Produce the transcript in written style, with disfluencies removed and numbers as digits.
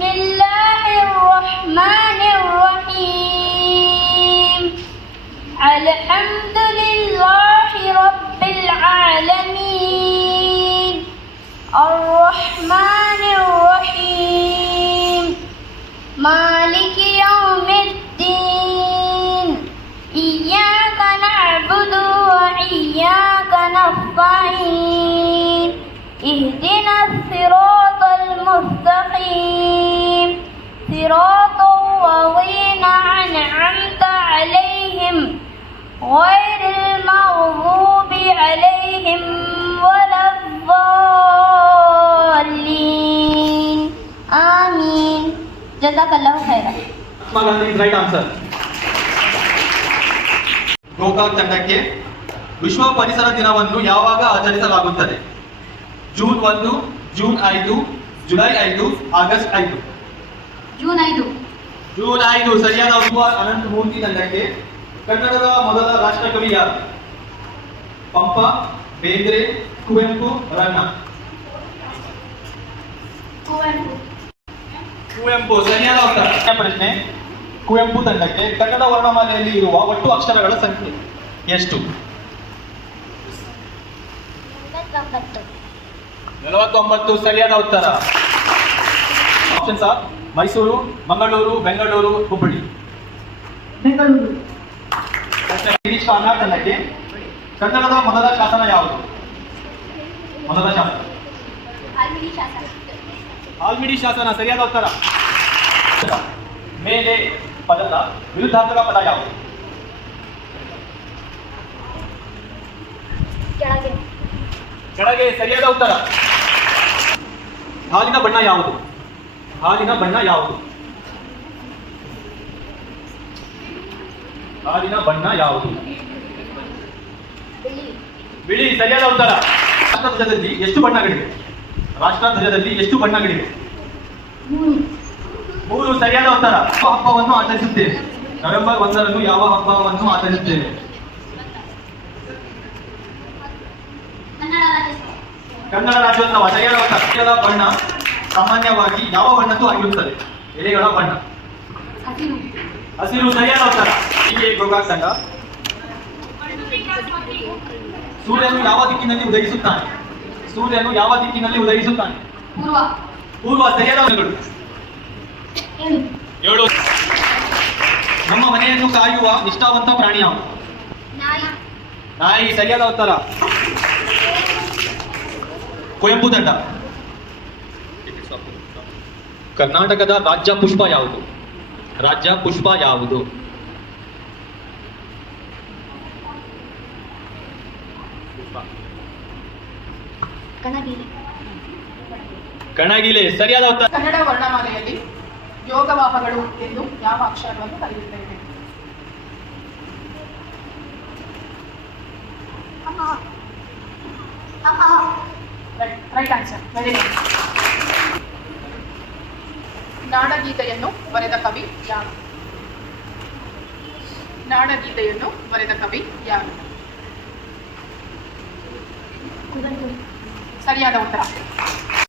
بسم الله الرحمن الرحيم الحمد لله رب العالمين الرحمن الرحيم مالك يوم الدين إياك نعبد وإياك نستعين اهدنا الصراط المستقيم صراط الذين أنعمت عليهم غير المغضوب عليهم ولا الضالين آمين جزاك الله خيرا. Right answer. Gokak ತಂಡಕ್ಕೆ ವಿಶ್ವ ಪರಿಸರ ದಿನವನ್ನು ಯಾವಾಗ ಆಚರಿಸಲಾಗುತ್ತದೆ? June 1, June 5, July 5, August 5. June 5. June 5 ಸರಿಯಾದ ಉತ್ತರ. ಅನಂತಮೂರ್ತಿ ತಂಡಕ್ಕೆ ಕನ್ನಡದ ಮೊದಲ ರಾಷ್ಟ್ರಕವಿ ಯಾರು? ಪಂಪ, ಬೇಂದ್ರೆ, ಕುವೆಂಪು, ರನ್ನ? ಕುವೆಂಪು ಸರಿಯಾದ ಉತ್ತರ. ಪ್ರಶ್ನೆ, ಕುವೆಂಪು ತಂಡಕ್ಕೆ ಕನ್ನಡ ವರ್ಣಮಾಲೆಯಲ್ಲಿ ಇರುವ ಒಟ್ಟು ಅಕ್ಷರಗಳ ಸಂಖ್ಯೆ ಎಷ್ಟು? 49 ಸರಿಯಾದ ಉತ್ತರ. Options are Mysuru, Mangaluru, Bengaluru, Hubballi. ಬೆಂಗಳೂರು. ಗಿರೀಶ್ ಕಾರ್ನಾಡ್ ತಂಡಕ್ಕೆ ಕನ್ನಡದ ಮೊದಲ ಶಾಸನ ಯಾವುದು? ಮೊದಲ ಶಾಸನ ಆಲ್ಮಿಡಿ ಶಾಸನ ಸರಿಯಾದ ಉತ್ತರ. ಮೇಲೆ ಪದದ ವಿರುದ್ಧಾರ್ಥಕ ಪದ ಯಾವುದು? ಕೆಳಗೆ ಸರಿಯಾದ ಉತ್ತರ. ಹಾಲಿನ ಬಣ್ಣ ಯಾವುದು? ಹಾಲಿನ ಬಣ್ಣ ಯಾವುದು? ಹಾಲಿನ ಬಣ್ಣ ಯಾವುದು? ಬಿಳಿ ಸರಿಯಾದ ಉತ್ತರ. ರಾಷ್ಟ್ರಧ್ವಜದಲ್ಲಿ ಎಷ್ಟು ಬಣ್ಣಗಳಿವೆ? ರಾಷ್ಟ್ರಧ್ವಜದಲ್ಲಿ ಎಷ್ಟು ಬಣ್ಣಗಳಿವೆ? 3 ಸರಿಯಾದ ಉತ್ತರ. ಹಬ್ಬವನ್ನು ಆಚರಿಸುತ್ತೇವೆ. ನವೆಂಬರ್ 1ರಂದು ಯಾವ ಹಬ್ಬವನ್ನು ಆಚರಿಸುತ್ತೇವೆ? ಕನ್ನಡ ರಾಜ್ಯೋತ್ಸವ ಸರಿಯಾದ ಉತ್ತರ. ಎಲೆಗಳ ಬಣ್ಣ ಸಾಮಾನ್ಯವಾಗಿ ಯಾವ ಬಣ್ಣದ್ದು ಆಗಿರುತ್ತದೆ? ಎಲೆಗಳ ಬಣ್ಣ ಹಸಿರು ಸರಿಯಾದ ಉತ್ತರ. ಹೀಗೆ ಗೋಕಾಕ್ ತಂಡ ಸೂರ್ಯನು ಯಾವ ದಿಕ್ಕಿನಲ್ಲಿ ಉದಯಿಸುತ್ತಾನೆ? ಸೂರ್ಯನು ಯಾವ ದಿಕ್ಕಿನಲ್ಲಿ ಉದಯಿಸುತ್ತಾನೆ? ಪೂರ್ವ ಸರಿಯಾದ ಉತ್ತರಗಳು. 7. ನಮ್ಮ ಮನೆಯನ್ನು ಕಾಯುವ ನಿಷ್ಠಾವಂತ ಪ್ರಾಣಿ ಯಾವುದು? ನಾಯಿ ಸರಿಯಾದ ಉತ್ತರ. ಕುವೆಂಪು ತಂಡ ಕರ್ನಾಟಕದ ರಾಜ್ಯ ಪುಷ್ಪ ಯಾವುದು? ರಾಜ್ಯ ಪುಷ್ಪ ಯಾವುದು? ಕಣಗಿಲೆ ಸರಿಯಾದ ಉತ್ತರ. ಕನ್ನಡ ವರ್ಣಮಾಲೆಯಲ್ಲಿ ಯೋಗವಾಹಗಳು ಎಂದು ಯಾವ ಅಕ್ಷರಗಳನ್ನು ಕರೆಯುತ್ತೇವೆ? Right answer. Very good. ನಾಡಗೀತೆಯನ್ನು ಬರೆದ ಕವಿ ಯಾರು? ನಾಡಗೀತೆಯನ್ನು ಬರೆದ ಕವಿ ಯಾರು? ಸರಿಯಾದ ಉತ್ತರ.